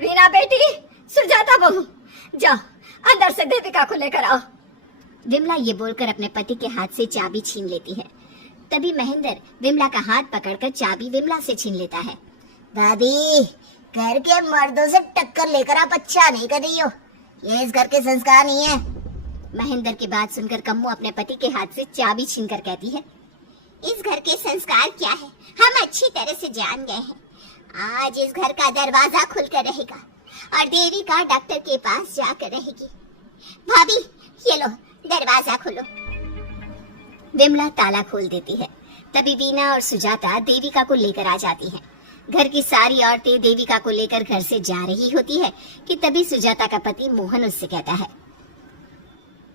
वीना बेटी, सुजाता बहू, जाओ अंदर से देविका को लेकर आओ। विमला ये बोलकर अपने पति के हाथ से चाबी छीन लेती है। तभी महेंद्र विमला का हाथ पकड़कर चाबी विमला से छीन लेता है। भाभी, घर के मर्दों से टक्कर लेकर आप अच्छा नहीं कर रही हो। ये इस घर के संस्कार नहीं है। महेंद्र की बात सुनकर कम्मू अपने पति के हाथ से चाबी छीनकर कहती है, इस घर के संस्कार क्या है हम अच्छी तरह से जान गए हैं। आज इस घर का दरवाजा खुलकर रहेगा और देविका डॉक्टर के पास जाकर रहेगी। भाभी, ये लो दरवाजा खोलो। विमला ताला खोल देती है। तभी वीना और सुजाता देविका को लेकर आ जाती हैं। घर की सारी औरतें देविका को लेकर घर से जा रही होती है कि तभी सुजाता का पति मोहन उससे कहता है,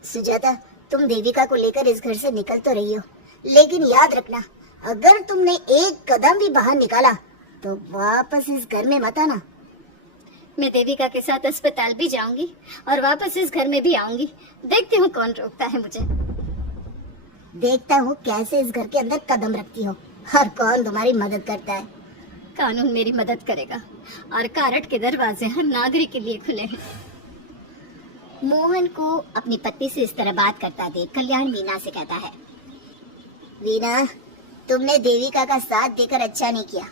सुजाता, तुम देविका को लेकर इस घर से निकल तो रही हो, लेकिन याद रखना, अगर तुमने एक कदम भी बाहर निकाला तो वापस इस घर में मत आना। मैं देविका के साथ अस्पताल भी जाऊंगी और वापस इस घर में भी आऊंगी। देखती हूँ कौन रोकता है मुझे। देखता हूँ कैसे इस घर के अंदर कदम रखती हो और कौन तुम्हारी मदद करता है। कानून मेरी मदद करेगा और कारट के दरवाजे हर नागरिक के लिए खुले हैं। मोहन को अपनी पत्नी से इस तरह बात करता देख कल्याण वीना से कहता है, वीना, तुमने देविका का साथ देकर अच्छा नहीं किया।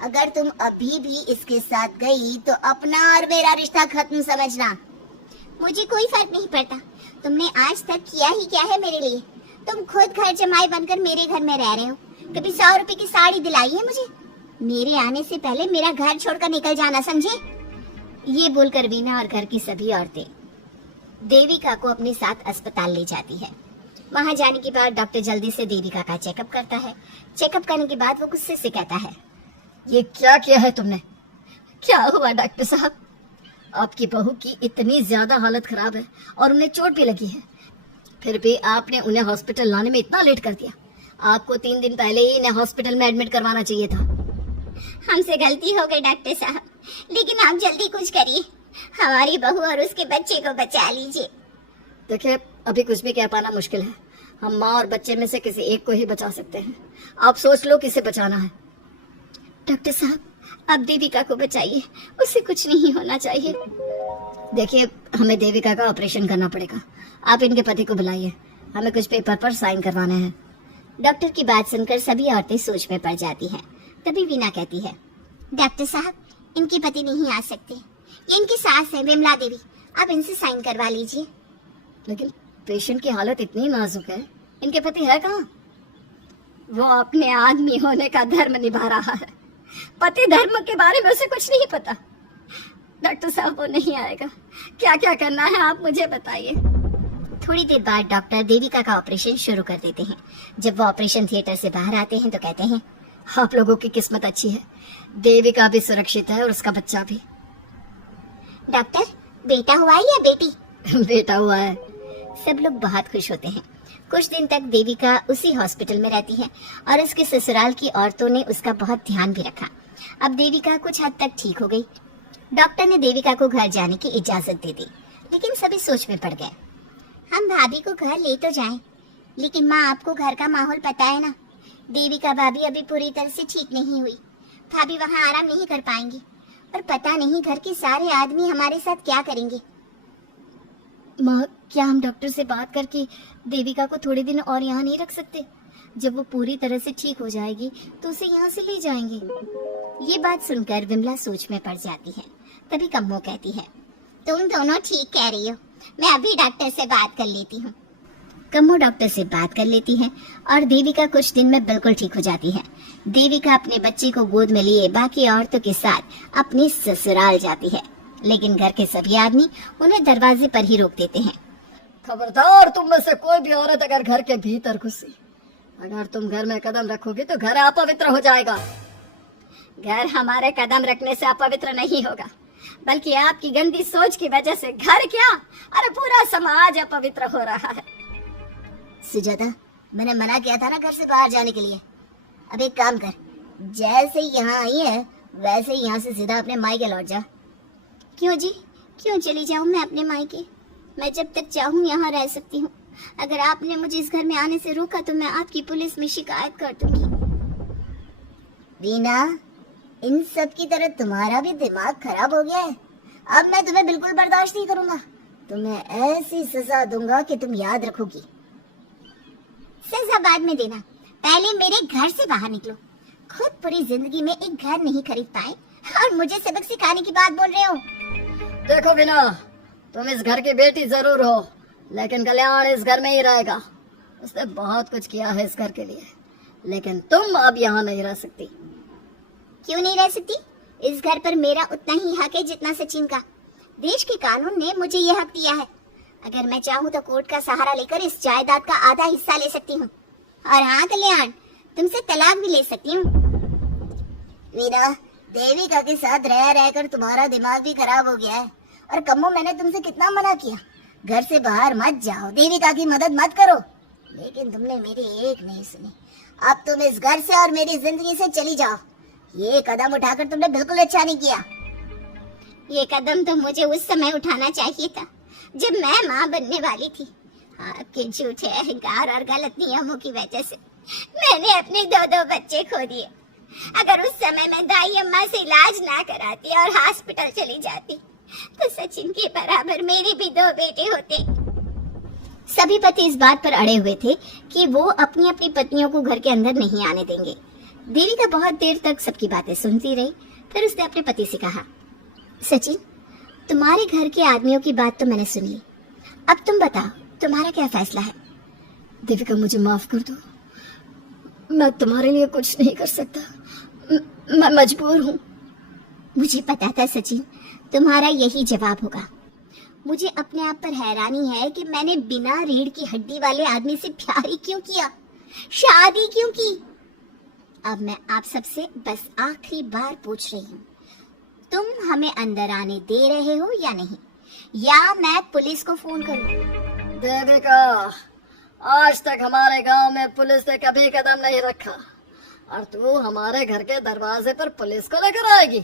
अगर तुम अभी भी इसके साथ गई तो अपना और मेरा रिश्ता खत्म समझना। मुझे कोई फर्क नहीं पड़ता। तुमने आज तक किया ही क्या है मेरे लिए। तुम खुद घर जमाई बनकर मेरे घर में रह रहे हो। कभी 100 रुपए की साड़ी दिलाई है मुझे। मेरे आने से पहले मेरा घर छोड़कर निकल जाना, समझे। ये बोलकर वीना और घर की सभी औरतें देविका को अपने साथ अस्पताल ले जाती है। वहां जाने के बाद डॉक्टर जल्दी से देविका का चेकअप करता है। चेकअप करने के बाद वो गुस्से से कहता है, ये क्या किया है तुमने? क्या हुआ डॉक्टर साहब? आपकी बहू की इतनी ज्यादा हालत खराब है और उन्हें चोट भी लगी है, फिर भी आपने उन्हें हॉस्पिटल लाने में इतना लेट कर दिया। आपको 3 दिन पहले ही इन्हें हॉस्पिटल में एडमिट करवाना चाहिए था। हमसे गलती हो गई डॉक्टर साहब, लेकिन आप जल्दी कुछ करिए। हमारी बहू और उसके बच्चे को बचा लीजिए। देखिए, अभी कुछ भी कह पाना मुश्किल है। हम माँ और बच्चे में से किसी एक को ही बचा सकते हैं। आप सोच लो किसे बचाना है। डॉक्टर साहब, आप देविका को बचाइए, उसे कुछ नहीं होना चाहिए। देखिए, हमें देविका का ऑपरेशन करना पड़ेगा। आप इनके पति को बुलाइए, हमें कुछ पेपर पर साइन करवाने हैं। डॉक्टर की बात सुनकर सभी औरतें सोच में पड़ जाती हैं। तभी वीना कहती है, डॉक्टर साहब, इनके पति नहीं आ सकते। ये इनकी सास है विमला देवी, आप इनसे साइन करवा लीजिए। लेकिन पेशेंट की हालत इतनी नाजुक है, इनके पति है कहाँ? वो अपने आदमी होने का धर्म निभा रहा है। पति धर्म के बारे में उसे कुछ नहीं पता। डॉक्टर साहब, वो नहीं आएगा। क्या क्या करना है आप मुझे बताइए। थोड़ी देर बाद डॉक्टर देविका का ऑपरेशन शुरू कर देते हैं। जब वो ऑपरेशन थिएटर से बाहर आते हैं तो कहते हैं, आप लोगों की किस्मत अच्छी है, देविका भी सुरक्षित है और उसका बच्चा भी। डॉक्टर, बेटा हुआ है या बेटी? बेटा हुआ है। सब लोग बहुत खुश होते हैं। कुछ दिन तक देविका उसी हॉस्पिटल में रहती है और उसके ससुराल की औरतों ने उसका बहुत ध्यान भी रखा। अब देविका कुछ हद तक ठीक हो गई। डॉक्टर ने देविका को घर जाने की इजाजत दे दी, लेकिन सभी सोच में पड़ गए। हम भाभी को घर ले तो जाएं, लेकिन माँ, आपको घर का माहौल पता है ना। देविका भाभी अभी पूरी तरह से ठीक नहीं हुई। भाभी वहाँ आराम नहीं कर पाएंगी और पता नहीं घर के सारे आदमी हमारे साथ क्या करेंगे। माँ, क्या हम डॉक्टर से बात करके देविका को थोड़े दिन और यहाँ नहीं रख सकते? जब वो पूरी तरह से ठीक हो जाएगी तो उसे यहाँ से ले जाएंगे। ये बात सुनकर विमला सोच में पड़ जाती है। तभी कम्मो कहती है, तुम दोनों ठीक कह रही हो, मैं अभी डॉक्टर से बात कर लेती हूँ। कम्मो डॉक्टर से बात कर लेती है और देविका कुछ दिन में बिल्कुल ठीक हो जाती है। देविका अपने बच्चे को गोद में लिए बाकी औरतों के साथ अपने ससुराल जाती है, लेकिन घर के सभी आदमी उन्हें दरवाजे पर ही रोक देते हैं। खबरदार, तुम में से कोई भी औरत अगर घर के भीतर घुसी, अगर तुम घर में कदम रखोगी तो घर अपवित्र हो जाएगा। घर हमारे कदम रखने से अपवित्र नहीं होगा, बल्कि आपकी गंदी सोच की वजह से घर क्या, अरे पूरा समाज अपवित्र हो रहा है। सुजाता, मैंने मना किया था ना घर से बाहर जाने के लिए। अब एक काम कर, जैसे यहाँ आई है वैसे ही यहाँ से सीधा अपने मायके लौट जा। क्यों जी, क्यों चली जाऊँ मैं अपने मायके? मैं जब तक चाहूँ यहाँ रह सकती हूँ। अगर आपने मुझे इस घर में आने से रोका तो मैं आपकी पुलिस में शिकायत कर दूंगी। वीना, इन सब की तरह तुम्हारा भी दिमाग खराब हो गया है। अब मैं तुम्हें बिल्कुल बर्दाश्त नहीं करूंगा। तुम्हें ऐसी सजा दूंगा कि तुम याद रखोगी। सजा बाद में देना, पहले मेरे घर से बाहर निकलो। खुद पूरी जिंदगी में एक घर नहीं खरीद पाए और मुझे सबक सिखाने की बात बोल रहे हो। देखो बिना, तुम इस घर की बेटी जरूर हो, लेकिन कल्याण इस घर में ही रहेगा। उसने बहुत कुछ किया है इस घर के लिए, लेकिन तुम अब यहाँ नहीं रह सकती। क्यों नहीं रह सकती? इस घर पर मेरा उतना ही हक है जितना सचिन का। देश के कानून ने मुझे यह हक दिया है। अगर मैं चाहूँ तो कोर्ट का सहारा लेकर इस जायदाद का आधा हिस्सा ले सकती हूँ। और हाँ कल्याण, तुमसे तलाक भी ले सकती हूँ। वीरा, देविका के साथ रह रहकर तुम्हारा दिमाग भी खराब हो गया है। और कम्मो, मैंने तुमसे कितना मना किया, घर से बाहर मत जाओ, देविका की मदद मत करो, लेकिन तुमने मेरी एक नहीं सुनी। अब तुम इस घर से और मेरी जिंदगी से चली जाओ। ये कदम उठाकर तुमने बिल्कुल अच्छा नहीं किया। ये कदम तो मुझे उस समय उठाना चाहिए था जब मैं माँ बनने वाली थी। आपके झूठे अहंकार और गलत नियमों की वजह से मैंने अपने दो बच्चे खो दिए। अगर उस समय मैं दाई अम्मा से इलाज ना कराती और हॉस्पिटल चली जाती तो सचिन के बराबर मेरे भी 2 बेटे होते। सभी पति इस बात पर अड़े हुए थे कि वो अपनी अपनी पत्नियों को घर के अंदर नहीं आने देंगे। देविका बहुत देर तक सबकी बातें सुनती रही। फिर उसने अपने पति से कहा, सचिन, तुम्हारे घर के आदमियों की बात तो मैंने सुन ली। अब तुम बताओ, तुम्हारा क्या फैसला है? देविका, मुझे माफ कर दो, मैं तुम्हारे लिए कुछ नहीं कर सकता, मैं मजबूर हूँ। मुझे पता था सचिन, तुम्हारा यही जवाब होगा। मुझे अपने आप पर हैरानी है कि मैंने बिना रीढ़ की हड्डी वाले आदमी से प्यार ही क्यों किया, शादी क्यों की। अब मैं आप सबसे बस आखिरी बार पूछ रही हूँ, तुम हमें अंदर आने दे रहे हो या नहीं, या मैं पुलिस को फोन करूँ? देविका, आज तक हमारे गांव में पुलिस ने कभी कदम नहीं रखा और तू हमारे घर के दरवाजे पर पुलिस को लेकर आएगी?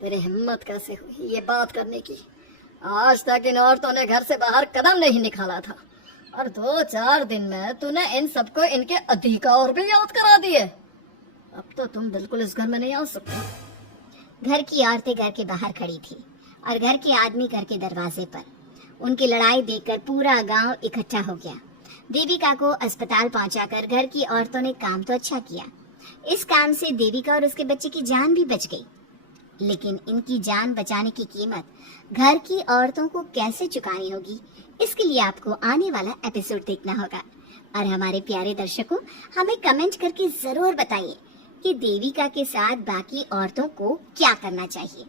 तेरी हिम्मत कैसे हुई ये बात करने की? आज तक इन औरतों ने घर से बाहर कदम नहीं निकाला था और 2-4 दिन में तूने इन सबको इनके अधिकार भी याद करा दिए। अब तो तुम बिल्कुल इस घर में नहीं आ सकते। घर की औरतें घर के बाहर खड़ी थी और घर के आदमी घर के दरवाजे पर। उनकी लड़ाई देखकर पूरा गांव इकट्ठा हो गया। देविका को अस्पताल पहुंचाकर घर की औरतों ने काम तो अच्छा किया। इस काम से देविका और उसके बच्चे की जान भी बच गई, लेकिन इनकी जान बचाने की कीमत घर की औरतों को कैसे चुकानी होगी, इसके लिए आपको आने वाला एपिसोड देखना होगा। और हमारे प्यारे दर्शकों, हमें कमेंट करके जरूर बताइए कि देविका के साथ बाकी औरतों को क्या करना चाहिए।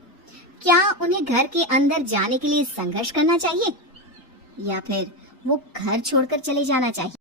क्या उन्हें घर के अंदर जाने के लिए संघर्ष करना चाहिए या फिर वो घर छोड़कर चले जाना चाहिए?